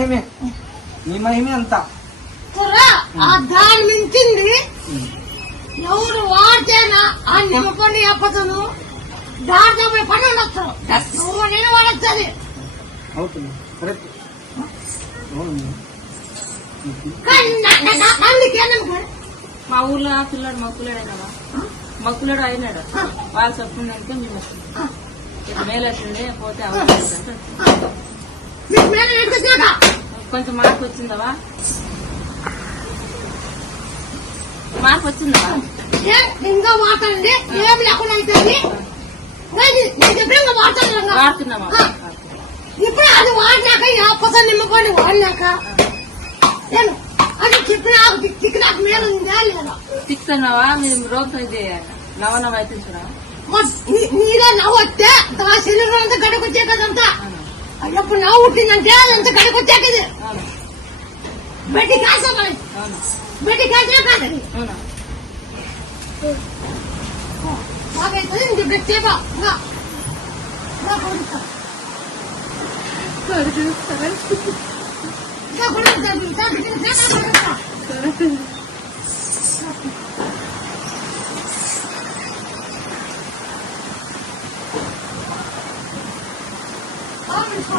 మహిమే. నీ మహిమే అంతా. దాని మించింది. ఎవరు వాడితేనా ఆ నిమ్మపండి చెప్పతను దాంట్లో పోయి పని ఉండొచ్చు నువ్వు నేను వాడొచ్చది? అవుతుంది. మా ఊర్లో ఆ పిల్లాడు మా పిల్లాడు అయినావా మా పిల్లాడు అయినాడు? వాళ్ళు చెప్పుకున్నాక మేము మేలట్టుండే పోతే ఎడుకొచ్చాక కొంచెం మార్పు వచ్చిందవా? మార్పు వచ్చిందవా? ఇంకా మాట్లాడండి. ఏం లేకుండా మాట్లాడలేదు వాడుతున్నావా ఇప్పుడు అది వాడినాక యాపస నిమ్మకొని వాడినాక. నేను అది చెప్పిన చిక్కు నాకు మేలు ఉందా లేదా? తిక్కుతున్నావా మీరు రోగం ఇది నవ నవ నీ- నీలో నవ్వొస్తే ఆ శరీరం అంతా గడకొచ్చే కదంతా. ఎప్పుడు నవ్వు పుట్టిందంటే అదంతా గడకొచ్చాక ఇది అవును? బెట్టి కాసా మరి అవును బెట్టి కాసా కాదు అవునా బాగైతే ఇంక బెట్టేపా ఇంకా ఇంకా కొడుతా ఇంకా కొడుతా ఇంకా కొడుతా పాప చేస్తుంది ఏయ్ ఆ అన్న కొడుకు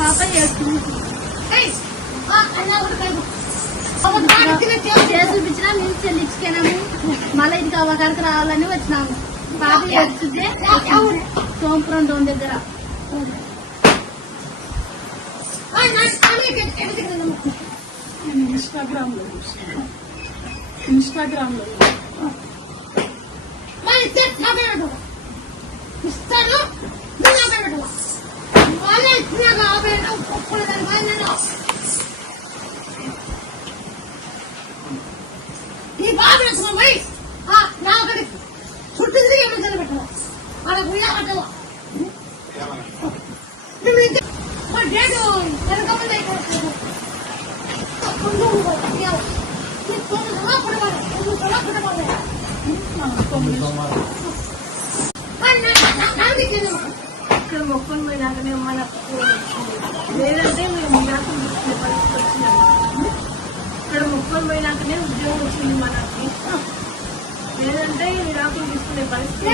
అవ్వ దాని తినట్టే చేసి చూపించినా మేము చెల్లించుకెళ్ళాము మళ్ళీ ఇది అవ్వగారికి రావాలని వచ్చినాము. పాప సోంపురం దోన్ దగ్గర. ఇన్స్టాగ్రామ్లో ఇన్స్టాగ్రామ్లో ఇస్తాను నువ్వు నా పేరు పెట్టు వాళ్ళే ఇచ్చినాక ఆ పేరు ఒప్పుకోలేదని మరి నేను ఈ బాబు వేసుకుని పోయి ఆ, నా అక్కడికి చుట్టూ తిరిగి ఏమైనా చదివెట్టవు అక్కడ పోయి అట్టవా నువ్వు ఇంత మరి డేటు వెనక ముందు అయిపోతుంది ముందు ఇంకో, ఈ తొమ్మిదిలో పుట్టవాలి తొమ్మిదిలో పుట్టవాలి ఇక్కడ మొక్కలు పోయినాకనే మనకు లేదంటే మేము విడాకులు తీసుకునే పరిస్థితి వచ్చిందండి ఇక్కడ మొక్కలు పోయినాకనే ఉద్యోగం వచ్చింది మనకి లేదంటే విడాకులు తీసుకునే పరిస్థితి.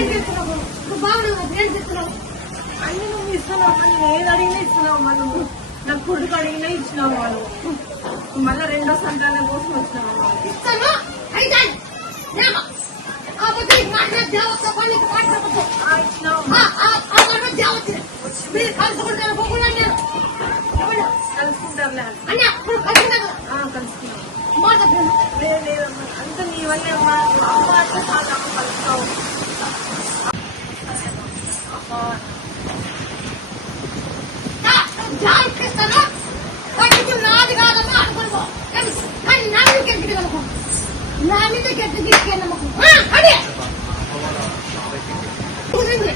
అన్ని నువ్వు ఇస్తున్నావు మనం ఏది అడిగినా ఇస్తున్నావు మనం నాకు కొడుకు అడిగినా ఇచ్చినావు వాళ్ళు మళ్ళీ రెండో సంతానం కోసం వచ్చినావు కలుసుకుంటారులే. అని. ఆ, కలుసుకున్నాం లేదు లేదమ్మా అంత నీ వల్లే అమ్మా నువ్వు అమ్మ అంటే చాలు అమ్మ కలుస్తావు నా మీద గట్టి తీసుకెళ్ళమ్మకు అదే కుదిరింది.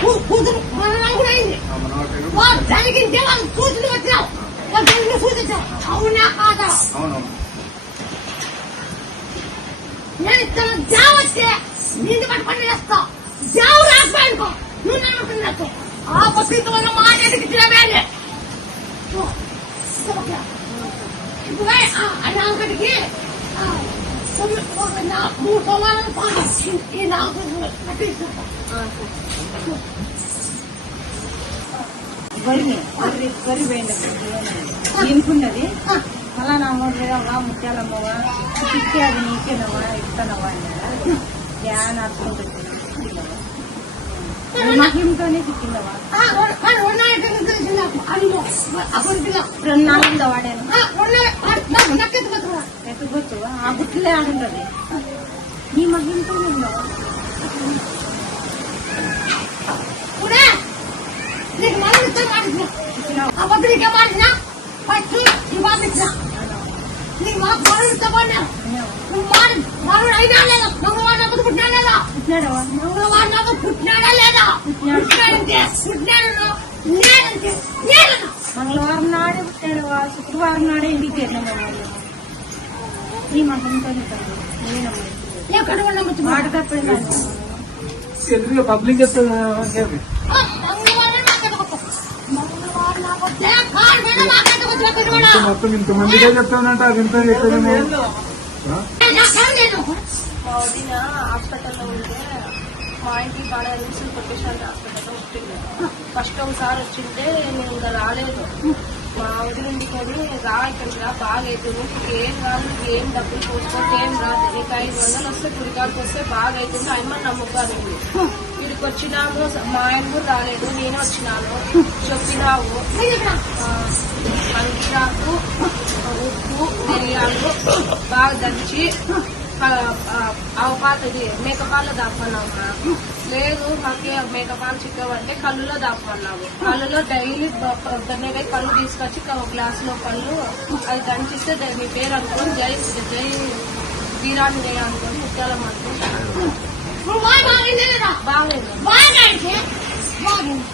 కూ- కూతురు మరణాలు కూడా అయింది వాళ్ళు జరిగింటే వాళ్ళు సూచనలు వచ్చావు వాళ్ళు జరిగిన సూచించావు అవునా కాదా అవునవును నేను ఇతను జావ వస్తే నిన్ను పట్టుకొని వేస్తా జావు రాకపోయానుకో నువ్వు నమ్ముతున్నట్టు ఆ పత్రిక వల్ల మాట ఎదిగించిన వేలే ఇప్పుడు నా- మూడు సోమవారం పాలు ఈ పట్టించుకో వరి వరి వరి పోయింది దీనికున్నది మళ్ళా నా అమ్మవా ముత్యాలమ్మవా ఇస్తే అది నీకేనవా ఇస్తానవా అన్నాడా ధ్యాన మహిమతోనే చిక్కిందవా ఉన్నాయంటే తెలిసి నాకు అడిగో అప్పటికి రెండు నాలుగు వాడాను ఉన్నాయి నాకు నక్కెత్తుకోతున్నా ఎత్తుకోవచ్చు ఆ గుట్లే ఆడుంటది నీ మహిమతోనే ఉండవా కూడా నీకు మనం ఇస్తే మాటిస్తున్నా ఆ పత్రిక మాటిన ఫస్ట్ ఈ మాటిచ్చిన నీకు మనం ఇస్తే పడినా నువ్వు మాడు మాడు అయినా లేదా? నువ్వు వాడినప్పుడు పుట్టినా లేదా? నువ్వు వాడినప్పుడు పుట్టినాడా లేదా? పుట్టినాడంటే పుట్టినాడు నేనంటే మంగళవారం నాడే పుట్టాడవా శుక్రవారం నాడే ఇంటికి చేరినామా నీ నేనమ్మా ఎక్కడ ఉండవచ్చు మాట తప్పలేదు ఎందుకు పబ్లిక్ మంగళవారం నాకు మాట్లాడితే కొంచెం ఎక్కడ కూడా. మొత్తం ఇంతమందిగా చెప్తానంటే అది ఇంత చెప్పేదేమో ఆ? నాకేం లేదు. మా వదిన హాస్పిటల్లో ఉంటే మా ఇంటికి బాగా న్యూస్లు కొట్టేసాను హాస్పిటల్లో ఉంటుంది ఫస్ట్ ఒకసారి వచ్చింటే నేను ఇంకా రాలేదు మా వదిన ఇంటికొని రా ఇక్కడికి రా బాగా అవుతుంది నీకు ఏం కాదు నీకు ఏం డబ్బులు పోసుకోవచ్చు ఏం రాదు నీకు ఐదు వందలు వస్తే కుడికాడికి వస్తే బాగా అవుతుంది ఆయన నమ్ముతాను ఇక్కడికి వచ్చినాము మా ఆయన కూడా రాలేదు నేనే వచ్చినాను. చెప్పినావు మంగిరాకు ఉప్పు మిరియాలు బాగా దంచి పాతది మేకపాలు దాపన్నామా లేదు మాకే మేకపాలు చిక్కవంటే కళ్ళులో దాపన్నాము కళ్ళులో డైలీ పొద్దున్నే కళ్ళు తీసుకొచ్చి ఒక గ్లాస్లో కళ్ళు అది దంచిస్తే మీ పేరు అనుకోని జై జై వీరాన్ని అనుకోని ముత్యాలం అనుకుంటాను నువ్వు బాగా బాగిందే లేదా? బాగలేదు బాగా అయితే బాగుంది.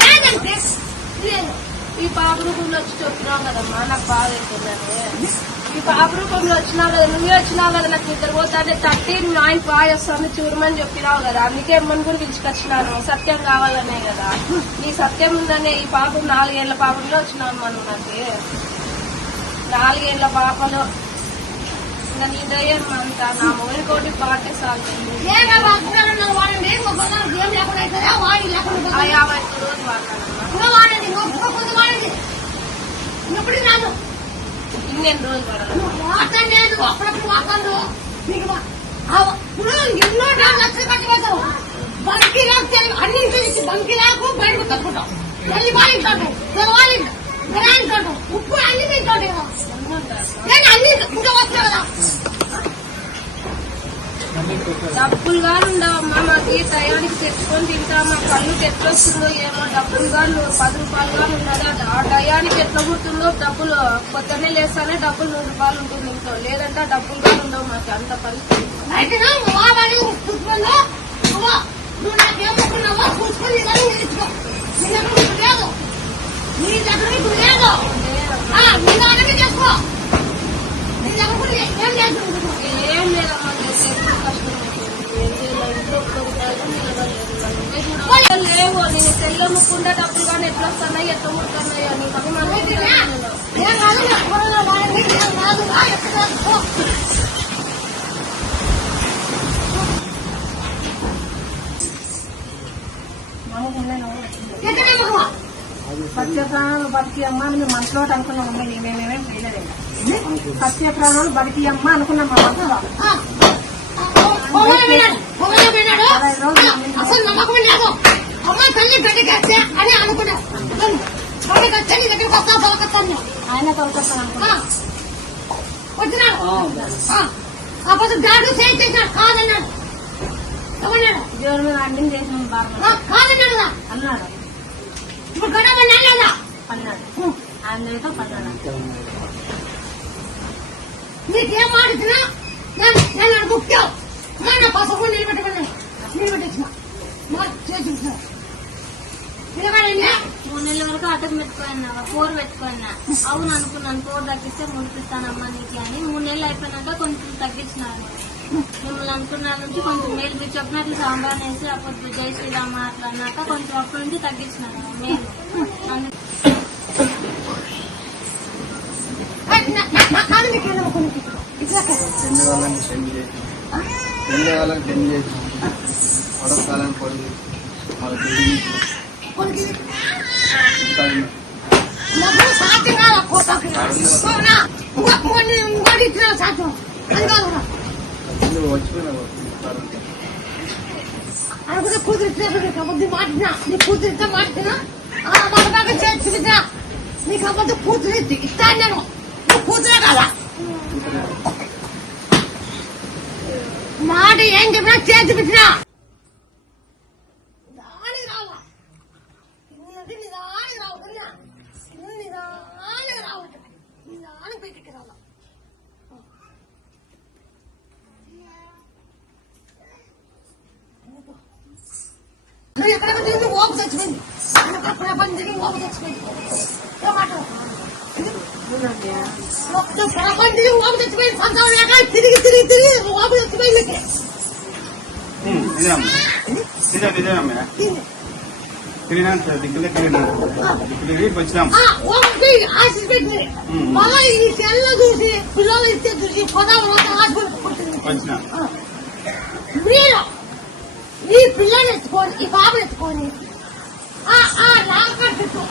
లేదంటే లేదు. ఈ పాప రూపంలో వచ్చి చెప్తున్నావు కదమ్మా నాకు బాగా అవుతుందని ఈ పాప రూపంలో వచ్చినావు కదా నువ్వే వచ్చినావు కదా నాకు నిద్ర పోతానే తట్టి మీ ఆయన బాగా వస్తాను చూడమని చెప్పినావు కదా అందుకే మనం కూడా పిలుచుకొచ్చినాను సత్యం కావాలనే కదా నీ సత్యం ఉందనే ఈ పాపం నాలుగేళ్ళ పాపంలో వచ్చినావు మనం నాకు నాలుగేళ్ళ పాపలో నీ దయ్యం అంతా నా మొగలి కోటి పాటే సాగు ఏగా బాగున్నాను నువ్వు వాడండి. ఇంకో పక్కన ఏం లేకుండా అవుతుందా? వాడి లేకుండా ఆ పోతుందా? యాభై ఒక్క రోజు వాడినానమ్మా ఇంకా వాడండి. ఇంకో కొంచెం వాడండి. ఎప్పుడు రాదు. ఇన్నేన్ని రోజులు పడాలి మాట్లాడలేదు. అప్పుడప్పుడు మాట్లాడు. ఎన్నో లక్షలు ఖర్చు పెడతావు. బంకి లాకు అన్ని బయటకు తట్టుకుంటావు తల్లి ఇంట్లో వాళ్ళ ఇంట్లో ఉప్పు అన్ని మీ కదా నేను అన్ని ఇంకా వస్తావు కదా డబ్బులు గారు ఉండవమ్మా మాకు ఈ టయానికి తెచ్చుకొని తింటాం మా కళ్ళు ఎట్లొస్తుందో ఏమో డబ్బులు గారు పది రూపాయలు గారు ఉండదు ఆ టయానికి ఎట్లా పుడుతుందో డబ్బులు పొద్దున్నే లేస్తానే డబ్బులు నూరు రూపాయలు ఉంటుంది ఇంట్లో. లేదంటే డబ్బులు గారు ఉండవు మాకు అంత పరిస్థితి అయితే నువ్వు నాకేమనుకున్నావో చూసుకొని నీ దగ్గర లేదు నీ దగ్గర చేసుకో నీ దగ్గర కూడా ఏం లేదు. ఏం లేదమ్మా. నేను లేవు నేను తెల్లమ్ముకుంటే డబ్బులు కానీ ఎట్లా వస్తున్నాయి ఎట్లా పుడుతున్నాయి అని ఎక్కడ సత్య ప్రాణాలు బతికి అమ్మ అని మేము మనసులో అనుకున్నాం. అమ్మాయి మేమేమేం చేయలేదు సత్య ప్రాణాలు బతికి అమ్మ అనుకున్నాం మా మనసులో అసలు నమ్మకం లేదు అమ్మ తల్లి బిడ్డకేస్తే అని అనుకున్నా. బిడ్డకి వచ్చి నీ దగ్గరికి వస్తా పలకొస్తాను ఆయన తొలకొస్తాను అనుకున్నాం. వచ్చినాడు. అప్పుడు డాడు చేయించేసాడు కాదన్నాడు. ఏమన్నాడు? దేవుడి మీద చేసిన ఆ, కాదన్నాడు. అన్నాడు. ఇప్పుడు గొడవ లేదా అన్నాడు ఆయన పన్నాడు నీకేం మాడుతున్నా నేను నేను నా పసుపు నిలబెట్టమని నిలబెట్టించిన మా నిలబడండి మూడు నెలల వరకు అటకు పెట్టుకున్నా ఫోర్ పెట్టుకున్నా అవును అనుకున్నాను ఫోర్ తగ్గిస్తే ముడిపిస్తానమ్మా నీకు అని మూడు నెలలు అయిపోయినాక కొంచెం తగ్గించినాను మిమ్మల్ని అనుకున్న నుంచి కొంచెం మేలు మీరు చెప్పినట్లు సాంబార్ వేసి అప్పుడు జై శ్రీరామ అట్లా అన్నాక కొంచెం అప్పటి నుంచి తగ్గించినాను మేలు. కాదు కొన్ని పెళ్ళి వాళ్ళని పెళ్ళి పెళ్ళి వాళ్ళని పెళ్ళి పొడవు పొడిగి వాళ్ళ పెళ్ళి సాధ్యం కాదు సాధ్యం అది కాదు అసలు మాటినా నీ కూతురు ఇస్తే మాటినా ఆ మాట నీకు ఇస్తాను నేను నువ్వు కూతురే కదా మాట ఏం చెప్పినా చేసి ఓపు తెచ్చిపోయింది తిరిగి ఓపు తెచ్చిపోయింది ఒక్క తిరిగి ఓపు తెచ్చిపోయింది సంతానం లేక తిరిగి తిరిగి తిరిగి తెచ్చిపోయింది చూసి పిల్లలు ఇస్తే చూసి మీరు ఈ ఎత్తుకొని ఈ బాబుని ఎత్తుకొని నాగమ్మ పెట్టు.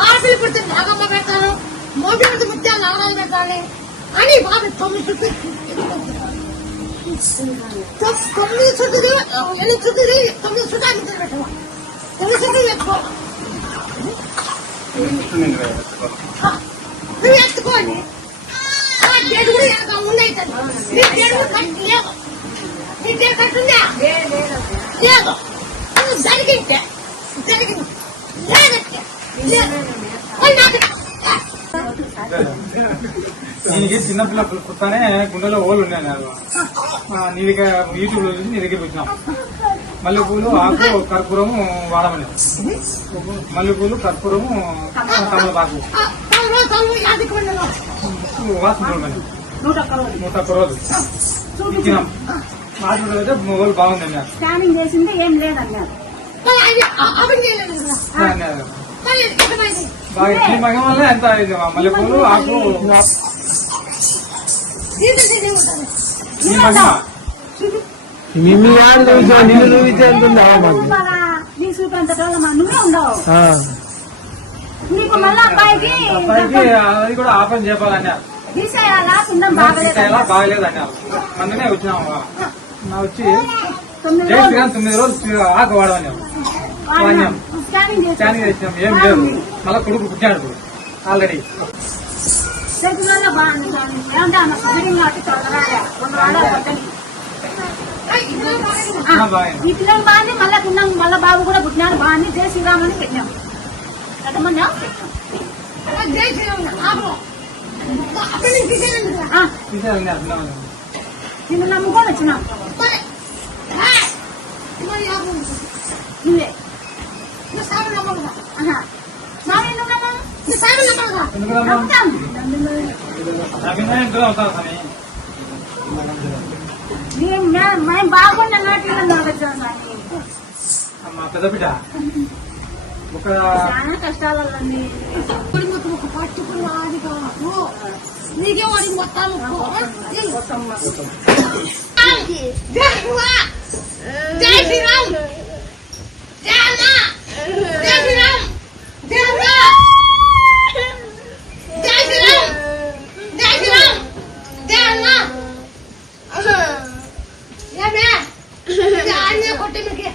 ఆడపిల్ల పెడితే నాగమ్మ పెడతాను మోటి పెడితే ముత్యాల నవరాలు పెట్టాలి అని బాబు తొమ్మిది చుట్టూ తొమ్- తొమ్మిది చుట్టూ ఎన్ని చుట్టూ తొమ్మిది చుట్టూ అని తొమ్మిది చుట్టూ ఎక్కువ నువ్వు ఎత్తుకోండి ఉండైతుంది నీ చెడుగు కట్టు లేదు నీ చెడు కట్టుందా? లేదు నువ్వు జరిగింటే జరిగింది. లేదు దీనికి చిన్నపిల్ల పుట్టానే గుండెలో ఓళ్ళు ఉన్నాయి నీ దగ్గర యూట్యూబ్లో చూసి నీ దగ్గరికి వచ్చినాం. మల్లెపూలు ఆకు కర్పూరము వాడమని. మల్లెపూలు కర్పూరము తమలపాకు వాసన చూడమని నూట ఒక్క రోజు ఇచ్చినాం. అయితే మొగలు బాగుంది అన్నారు స్కానింగ్ చేసింది ఏం లేదన్నారు. ఈ మగం వల్ల ఎంత మల్లెపూలు ఆకు. ఈ మగ మిమ్మల్ని ఆడు చూసా నిన్ను చూపించే ఉంటుందా మాకు నీ చూపు ఎంత నువ్వే ఉండవు. ఆ. నీకు మళ్ళీ అబ్బాయికి అబ్బాయికి అది కూడా ఆపని చెప్పాలన్నారు తీసేయాలా? బాగలేదు ఎలా బాగలేదు. అన్నారు అందుకనే వచ్చినాము నా వచ్చి తొమ్మిది రోజులు. ఆకు వాడమన్నాం వాడినాం. స్కానింగ్ స్కానింగ్ చేసి చేసినాం. ఏం లేదు. మళ్ళీ కొడుకు పుట్టాడు ఆల్రెడీ ఈ పిల్లలు బాగుంది మళ్ళీ తిన్నాం. మళ్ళీ బాబు కూడా పుట్టినాడు బాగుంది జై శ్రీరామ్ అని. పెట్టినాం ఎంతమంది జై శ్రీరామ్ ఆపు అక్కడి నుంచి తీసేయండి కదా ఆ, తీసేయాలండి అర్థం నిన్ను నమ్ముకొని వచ్చినాం. నువ్వే. నువ్వు సాగు నమ్మకదా ఆహా. స్వామి ఎందుకు నమ్మం? నువ్వు సాగు నమ్మకదా ఎందుకంటే నమ్ముతాం. అభినయం ఎంతో అవుతారు కానీ మేము మే- మేము బాగుండే నాటిలో నడచాం స్వామి మా పెద్ద బిడ్డ ఒక చాలా కష్టాలన్నీ ఇప్పుడు నీకు ఒక పట్టుకున్న ఆది కాదు నీకే వాడి మొత్తం జై శ్రీరామ్ జై శ్రీరామ్ జై అన్న జై శ్రీరామ్ జై అన్న జై శ్రీరామ్ జై శ్రీరామ్ జై అన్న ఏమే ఇది ఆన్నే కొట్టి మీకు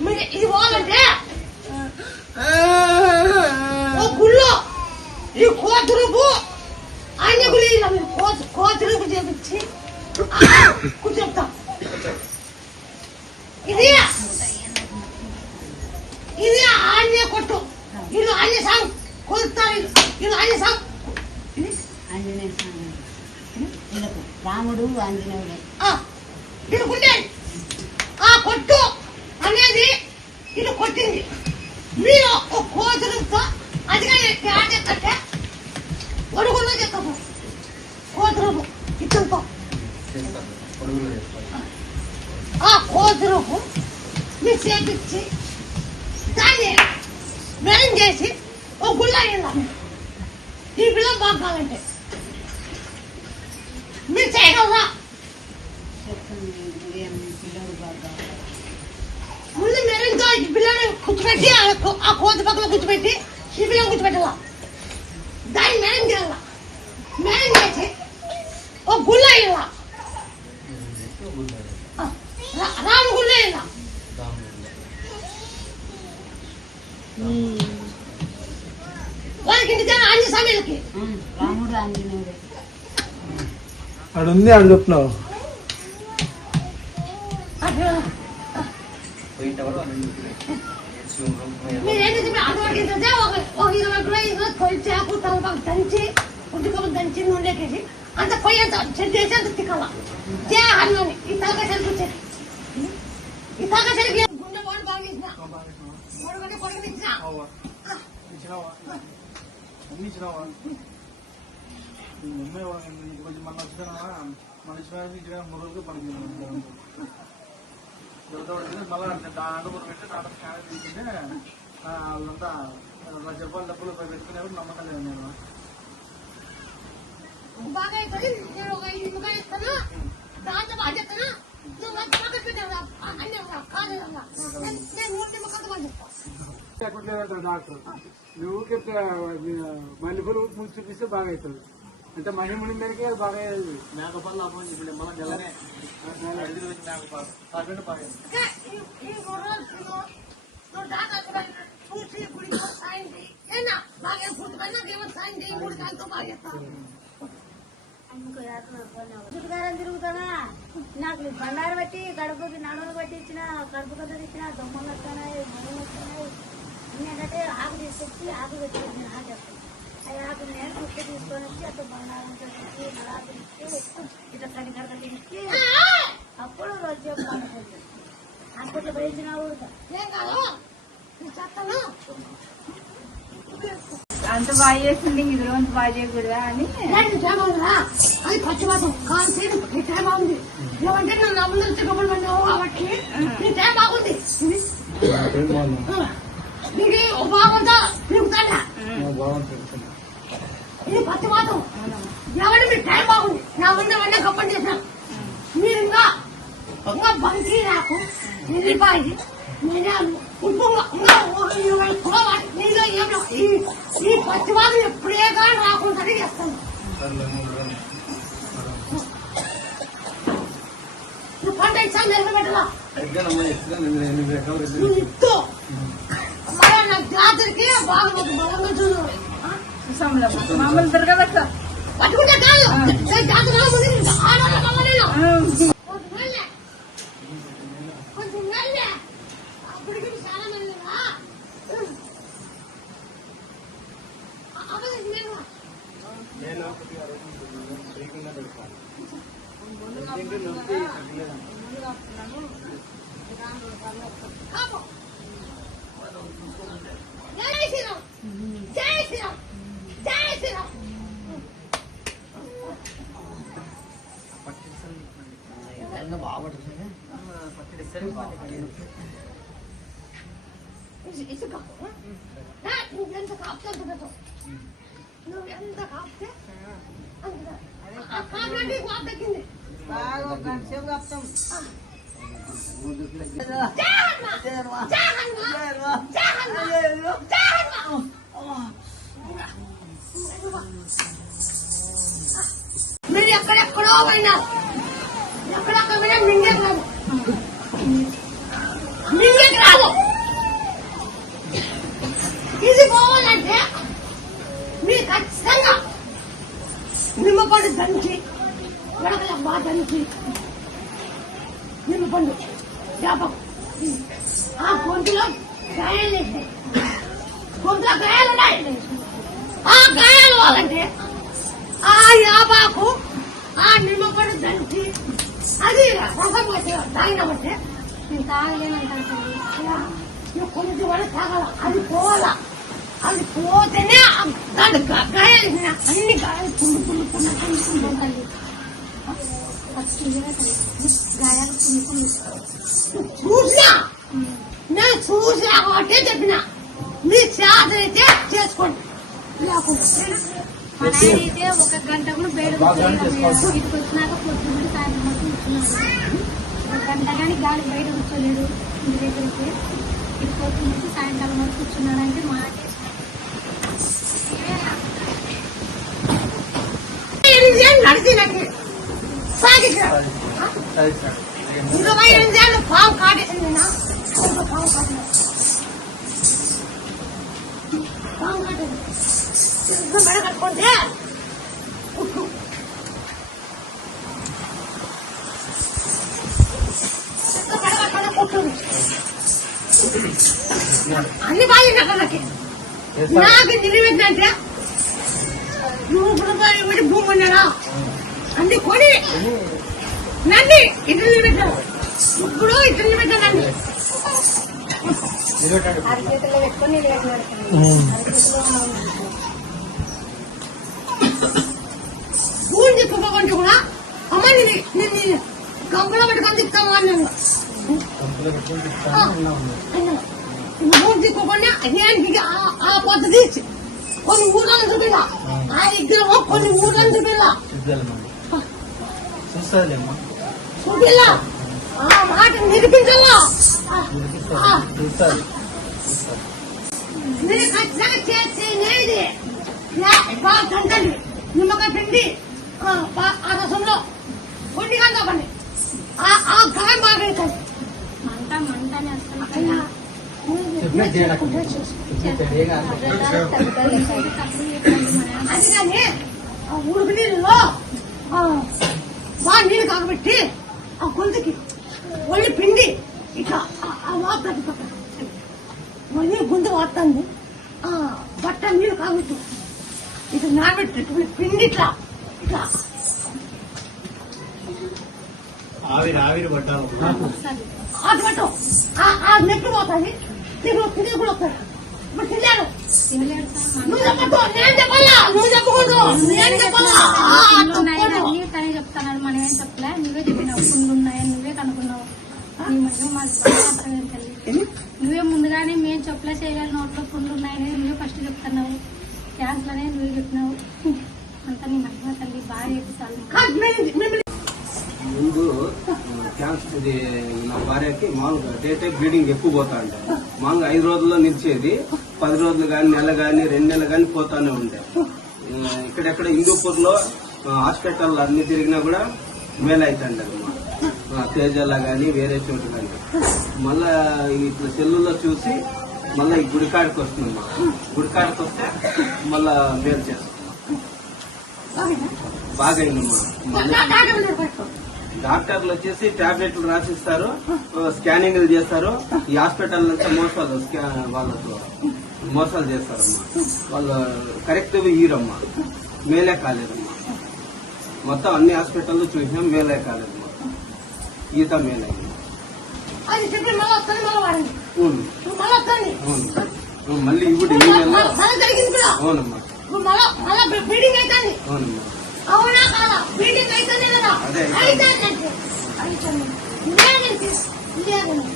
మీకు ఇది ఆన్య కొట్టు. ఇది ఆన్య సాంగ్. కొలుస్తారు ఇది. ఆన్య సాంగ్. ఆంజనేయ వీళ్ళకు రాముడు ఆంజనేయుడు. ఇది ఉండే ఆ కొట్టు అనేది ఇది కొట్టింది. మీరు ఒక కోతురుతో అదిగా చెప్తే ఒడుగులో చెప్తాము కోతురుపు ఇతరుతో ఆ కోతురుపు మీరు చేపించి దాన్ని మెరం చేసి ఒక గుళ్ళ అయ్యిందాం ఈ పిల్లలు బాగా కావాలంటే మీరు చేయగలరా చెప్తుంది ఏం పిల్లడు బాగా ముందు మెరంతో ఈ పిల్లని కూర్చోబెట్టి ఆ కో- ఆ కోతి పక్కన కూర్చోబెట్టి ఈ పిల్లని కూర్చోబెట్టాల దాన్ని మెరం చేయాల మెరం చేసి ఒక గుళ్ళ అయ్యాల రాము గుళ్ళ అయ్యాల వాళ్ళకి నిజంగా అన్ని సమయాలకి ఆ, రాముడు ఆంజనేయుడు ఆడు ఉంది ఆడు చెప్తున్నావు అట్లా మీరు ఏంటి చెప్పి అటువంటి ఏంటంటే ఒక ఒక ఇరవై కిలో ఇరవై కొలి చేప తలపాకు దంచి ఉద్దుకమ్మ దంచి నూనెకేసి అంత పొయ్యి అంత చెట్టేసి అంత తిక్కల చే అన్నని ఈ తలక చెరుకు వచ్చేది ఈ తలక చెరుకు గుండె వాడు బాగా ఇచ్చిన పొడగని పొడగని ఇచ్చిన ఇచ్చినావా అన్ని ఇచ్చినావా ఈ అమ్మాయి వాళ్ళకి కొంచెం మన వచ్చినా మన ఇచ్చిన ఇచ్చిన మొదలుగా మనకి దొరకబడింది మళ్ళీ దాంట్లో కూడా పెట్టి దాంట్లో స్కానర్ తీసుకుంటే ఆ, వాళ్ళంతా ఆ, చెప్పాలి డబ్బులు పెట్టుకునేవారు నమ్మకం లేదు నేను బాగా అవుతుంది నేను ఒక ఐదు నిమ్మకాయలు ఇస్తాను దాంట్లో బాగా చెప్తాను నువ్వు మంచి పక్కన పెట్టావు అన్నీ కాదు నేను నేను మూడు నిమ్మకాయలు బాగా చెప్తాను చెప్పట్లేదు డాక్టర్ నువ్వు చెప్తే మల్లెపూలు ముందు చూపిస్తే బాగా అవుతుంది అంటే మహిమని మేరకే బాగా మేకపాలు లాభం ఇప్పుడు మన నెలనే మేకపాలు కాకుండా బాగా చూసి గుడికి సాయం చేయి బాగా దేవుడు సాయం చేయి బాగా తిరుగుతానా నాకు బండారు బట్టి కడుపుకి నడుములు బట్టి ఇచ్చిన కడుపు కథ ఇచ్చిన దొమ్మలు వస్తున్నాయి మొదలు వస్తున్నాయి ఏంటంటే ఆకు తీసుకొచ్చి ఆకు పెట్టుకుని ఆకు వేస్తాను ఆ ఆకు నేను ముక్క తీసుకొని వచ్చి అక్కడ బండారం తెచ్చి నలాకు ఇచ్చి ఇట్లా కడి కడక తినిచ్చి అప్పుడు రోజు పండుకుంటుంది హాస్పిటల్ పోయించిన ఊరుగా ఏం కాదు నీ చెత్తను అంత బాగా చేసింది ఇది రోజు బాగా చేయకూడదా అని దానికి టైం ఉందా అది పచ్చివాసం కాదు తీరు నీ టైం బాగుంది ఏమంటే నువ్వు నా ముందు తిరుగుబడి ఉన్నావు కాబట్టి నీ టైం బాగుంది నీకు ఒక బాగుందా తిరుగుతాడా బాగుంటుంది ఇది పచ్చివాసం ఎవరి మీ టైం బాగుంది నా ముందు గొప్పని చేశాను మీరు ఇంకా ఇంకా బంకి నాకు నిలిపాయి నీలో ఈ ఈ ఎప్పుడే కానీ రాకుండా చేస్తాను. పంట ఇచ్చా నిలబెట్టలా ఎగ్గానమ్మా నా జాతరకి బాగా బలంగా చూడు. ఆ? చూసాంలే మామూలు తిరగదక్క పట్టుకుంటే కాదు నేను జాతర ముందు ఆడవాళ్ళ మమ్మల్ని కొంచెం వెళ్ళే కొంచెం వెళ్ళే అప్పటికి చాలా మంది రా. అక్కడ నేను నేను కొద్దిగా చేయకుండా పెడతాను ఎందుకంటే నొప్పి తగ్గలేదండి కాపు జై శ్రీరామ్ జై శ్రీరామ్ జై శ్రీరామ్ ఇసు- ఇసుక ఆ, నువ్వు ఎంత కాపుతే అంత పెట్టు నువ్వు ఎంత కాపుతే అంత ఆ కాపులంటే కాపు తగ్గింది బాగా ఒక గంట సేపు కప్తాం జై హనుమాన్ జై హనుమాన్ జై హనుమాన్ జై హనుమాన్ మీరు ఎక్కడెక్కడో పోయినా ఎక్కడెక్కడ పోయినా మింగేకి రాదు మింగేకి రాదు ఇది పోవాలంటే మీరు ఖచ్చితంగా నిమ్మపండు దంచి గడగల బాగా దంచి నిమ్మపండు జ్ఞాపకం ఆ గొంతులో గాయాలు వేసాయి గొంతులో గాయాలు ఉన్నాయి ఆ గాయాలు వాళ్ళంటే ఆ యాబాకు ఆ నిమ్మపండు దంచి అది రసం పోసి తాగినామంటే నేను తాగలేనంటాను సార్ నువ్వు కొంచెం వరకు తాగాల అది పోవాలా అది పోతేనే దాని గా- గాయాలు అన్ని గాయాలు పుండు పుండు పుండు పుండు పుండు తల్లి ఫస్ట్ గాయాలు పుండు పుండు చూసా నేను చూసా కాబట్టి చెప్పిన. మీ చేత అయితే చేసుకోండి. లేకుంటే అయితే ఒక గంట కూడా బయట కూర్చోలేడు వచ్చినాక పొద్దున్న సాయంత్రం వరకు కూర్చున్నాడు ఒక గంట కానీ గాలి బయట కూర్చోలేడు ఇంటి దగ్గరికి. ఇంటికి వచ్చి నుంచి సాయంకాలం వరకు కూర్చున్నాడు అంటే ఏళ్ళు పాము కాటేసింది నా పాము కాటేసింది పాము కాటేసింది చిన్న మెడ కట్టుకుంటే కుట్టు చిన్న మెడ కట్టుకుంటే కుట్టుంది అన్ని బాగా నాకు నాకు నిలబెట్టినంటే నువ్వు రూపాయలు పెట్టి భూమి ఉన్నాడా అన్ని కొని నన్ను ఇతరులు నిలబెట్టావు. ఇప్పుడు ఇతరులు నిలబెట్టానండి అరచేతిలో భూమి చెప్పుకోకుండా కూడా అమ్మ నేను నేను గంపలో పెట్టుకొని తిప్పుతాము అన్నాను భూమి దిక్కుకుండా నేను ఆ పద్ధతి కొన్ని ఊళ్ళని చూపిలా. ఆ విగ్రహం కొన్ని ఊళ్ళని చూపిలా. చూస్తుందిలేమ్మా చూపిలా. ఆ మాట నిరూపించాలా. చూస్తుంది మీరు ఖచ్చితంగా చేసేది బాగా కంటండి నిమ్మకాయ పిండి ఆ, రసంలో. కొన్ని కాదు పని ఆ గాయం బాగా అవుతుంది మంట మంటనే వస్తుంది అందుకని ఆ ఉడుకు నీళ్ళలో ఆ, బాగా నీళ్ళు కాగబెట్టి ఆ గొంతుకి ఒళ్ళు పిండి ఇట్లా వాపు కట్టుకుంటా మళ్ళీ గొంతు వాడుతుంది ఆ బట్ట నీళ్ళు కాగబెట్టు ఇట్లా నానబెట్టి పిండి ఇట్లా ఇట్లా ఆవిరి ఆవిరి పడ్డావు. అది పట్టు ఆ- ఆ నెట్టు పోతుంది. కూడా తనే చెప్తున్నాడు మనం ఏం చెప్పలే. నువ్వే చెప్పినావు. పుండ్లు ఉన్నాయని నువ్వే కనుక్కున్నావు. నువ్వే ముందుగానే మేము చెప్పలే చేయగల నోట్లో పుండ్లు ఉన్నాయని నువ్వే ఫస్ట్ చెప్తున్నావు. క్యాన్స్లోనే నువ్వే చెప్పినావు. అంత నీ మహిమ తల్లి. బాగా మేము ముందు క్యాన్సర్ ఇది నా భార్యకి మామూలుగా డే టైం బ్లీడింగ్ ఎక్కువ పోతా ఉండే మామూలుగా ఐదు రోజుల్లో నిలిచేది పది రోజులు కానీ నెల కానీ రెండు నెలలు కానీ పోతానే ఉండే. ఆ, ఇక్కడెక్కడ హిందూపూర్లో హాస్పిటల్ అన్ని తిరిగినా కూడా మేలైతుండే అమ్మా తేజాల కానీ వేరే చోటు కానీ మళ్ళా ఇట్లా సెల్లులో చూసి మళ్ళా ఈ గుడికాడికి వస్తుందమ్మా గుడికాడికి వస్తే మళ్ళా మేలు చేస్తాం. బాగా అయిందమ్మా డాక్టర్లు వచ్చేసి టాబ్లెట్లు రాసిస్తారు స్కానింగ్లు చేస్తారు. ఈ హాస్పిటల్ అంతా మోసాలు వాళ్ళతో మోసాలు చేస్తారమ్మా వాళ్ళు కరెక్ట్ ఈరమ్మా మేలే కాలేదమ్మా. మొత్తం అన్ని హాస్పిటల్లో చూసినాం మేలే కాలేదమ్మా. ఈత మేలే. మళ్ళీ ఇప్పుడు అవునమ్మా. అవునమ్మా. అవునా కాదా బీడింగ్ అవుతుంది కదా అదే. అవుతుంది అవుతుంది లేదండి లేదండి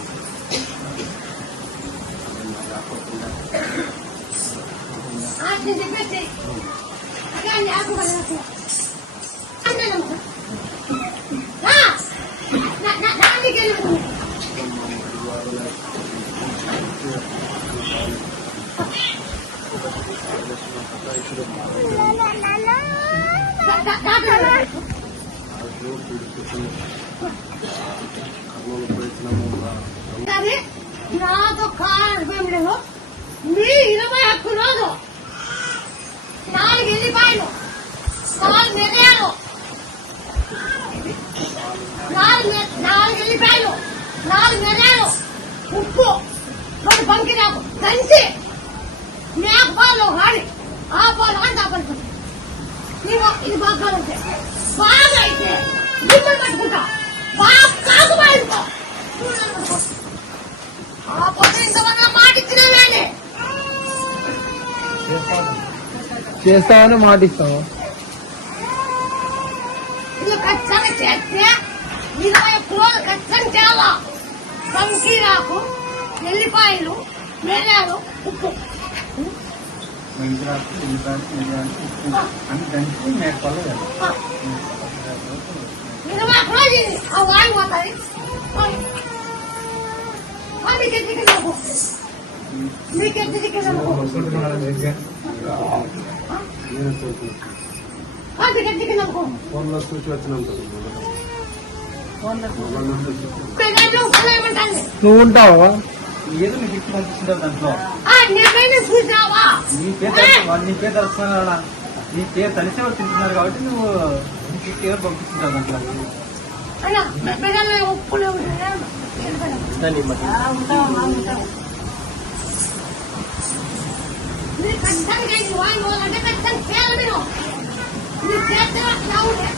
అది చెప్పేసి అదే నాకు వెళ్ళచ్చు అన్నాను రా నా నా దానికి వెళ్ళి కానీ నాతో కారణం లేదు మీ ఇరవై ఒక్క రోజు నాలుగు ఎల్లిపాయలు నాలుగు మిరియాలు నాలుగు మి- నాలుగు ఎల్లిపాయలు నాలుగు మిరియాలు ఉప్పు రెండు పంకినాకు దంచి మేక పాలు వాడి ఆ పాలు అని దాపడుతుంది ఇది బాగా కావాలంటే బాగా అయితే గుమ్మలు పట్టుకుంటా బాగా కాకు బాడుకో ఆ పొద్దు ఇంతమంది మాట ఇచ్చినవేనే చేస్తామని మాట ఇస్తాము రోజులు ఎల్లిపాయలు మిరియాలు ఉప్పు. మెంతురాకు ఉల్లిపాయలు మిరియాలు ఉప్పు. అని దంచి. ఆ. ఇరవై ఒక్క రోజు ఇది. ఆ వాయి పోతుంది. మీకు ఎత్తికి నవ్వు మీకు ఫోన్లో చూసి వచ్చినాం నువ్వు ఉంటావా? ఏదో నీకు దాంట్లో చూసినావా నీ పేరు నీ పేరు తెలుసుకున్నా నీ పేరు తెలిసే వాళ్ళు తింటున్నారు కాబట్టి నువ్వు నీకు పేరు పంపిస్తుంటావు దాంట్లో అన్నా పెద్దలు ఉప్పులు మీరు ఖచ్చితంగా ఇది వాయి పోవాలంటే ఖచ్చితంగా చేయాలి మీరు మీరు చేస్తే రావులే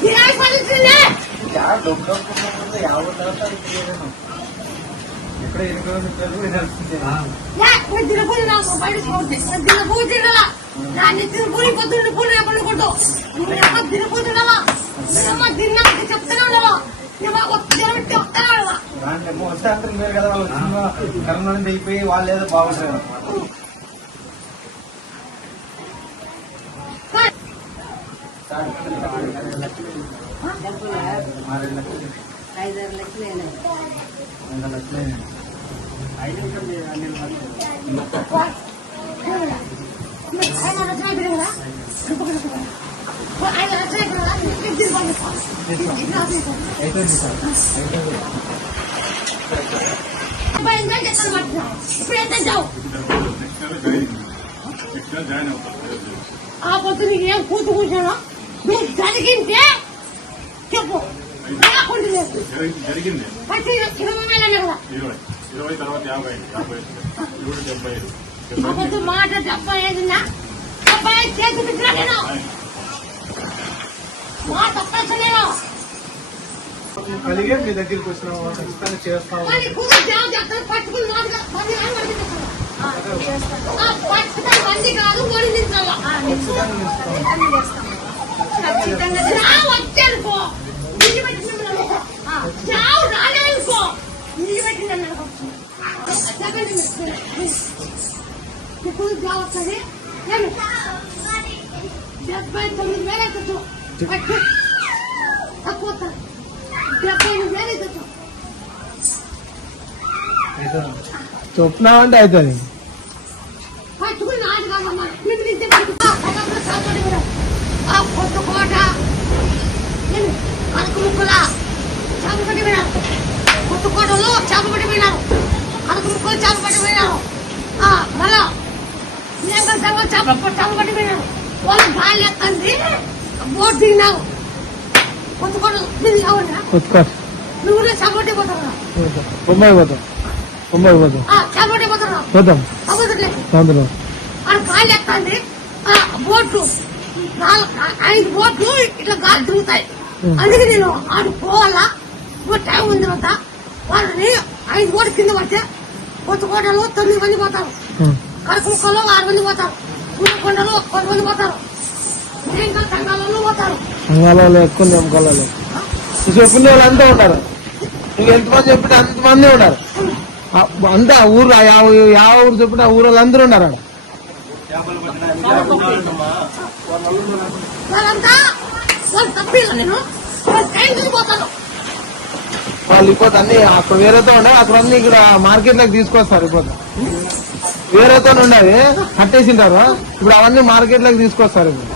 గిరాయి పడుతుందే ఎక్కడ ఎక్కడ యా మీరు దినపూజ నాకు బయట పోతే దినపూజ తిరగల దాన్ని తిరుగుని పొద్దున్న పూలు రేపడుకుంటూ నువ్వు తిరుగుతున్నావా నువ్వు తిన్నాక చెప్తానే ఉన్నావా నువ్వు తినబెట్టి వస్తానే ఉన్నావా దాంట్లో వస్తే అంతా మీరు కదా వాళ్ళు సినిమా కరోనా నుంచి అయిపోయి వాళ్ళు ఏదో బాగుంటారు ఆరు లక్షలు ఐదారు లక్షలు అయినాయి రెండు లక్షలు ఆయన రచన అయిపోయింది కదా నేను తిరిగి అయిపోయింది సార్ అయిపోయింది అబ్బాయి ఎంత చేస్తాను ఇప్పుడు ఎంత ఆ పొద్దు నీకు ఏం కూతు కూర్చోను నువ్వు జరిగింటే చెప్పు జరిగింది ఇరవై వేలనే కదా ఇరవై ఇరవై తర్వాత యాభై యాభై ఇరవై డెబ్బై ఐదు మాట డెబ్బై ఐదున్నా డెబ్బై ఐదు చేసి నేను? కలిగే మీ దగ్గరికి వచ్చిన ఖచ్చితంగా చేస్తాము మళ్ళీ పోయినారు పొట్టు కోటలో చాపపట్టి పోయినారు అరకు ముక్కలు చాపపట్టి పోయినారు ఆ మళ్ళా. నేను సంగతి చాప చాపపట్టి పోయినారు వాళ్ళు గాలి ఎక్కండి బోట్ దిగినావు. నువ్వు కూడా పోతావు. బొమ్మాయి పోతాం బొమ్మాయి పోతాం పోతాం ఎక్కండి బోట్లు ఐదు బోట్లు ఇట్లా గాలి తిరుగుతాయి. అందుకే నేను ఆడు పోవాలా? టైం ఉంది కదా వాళ్ళని ఐదు బోట్లు కింద పడితే కొత్తకోటలో తొమ్మిది మంది పోతారు. కరకుక్కలో ఆరు మంది పోతారు. కొండలో పది మంది పోతారు. సంఘాలలో ఎక్కువ నియమకాలలో చెప్పుకునే వాళ్ళు అంతా ఉన్నారు నువ్వు ఎంతమంది చెప్పినా అంతమంది ఉన్నారు. అంతా ఊరు యావ ఊరు చెప్పిన ఆ ఊరు అందరూ ఉన్నారు వాళ్ళంతా వాళ్ళు ఇప్పుడు అన్ని అక్కడ వేరేతో ఉండే అక్కడ అన్ని ఇక్కడ మార్కెట్లోకి తీసుకొస్తారు ఇప్పుడు వేరేతో ఉండేవి కట్టేసింటారు. ఇప్పుడు అవన్నీ మార్కెట్లోకి తీసుకొస్తారు ఇప్పుడు.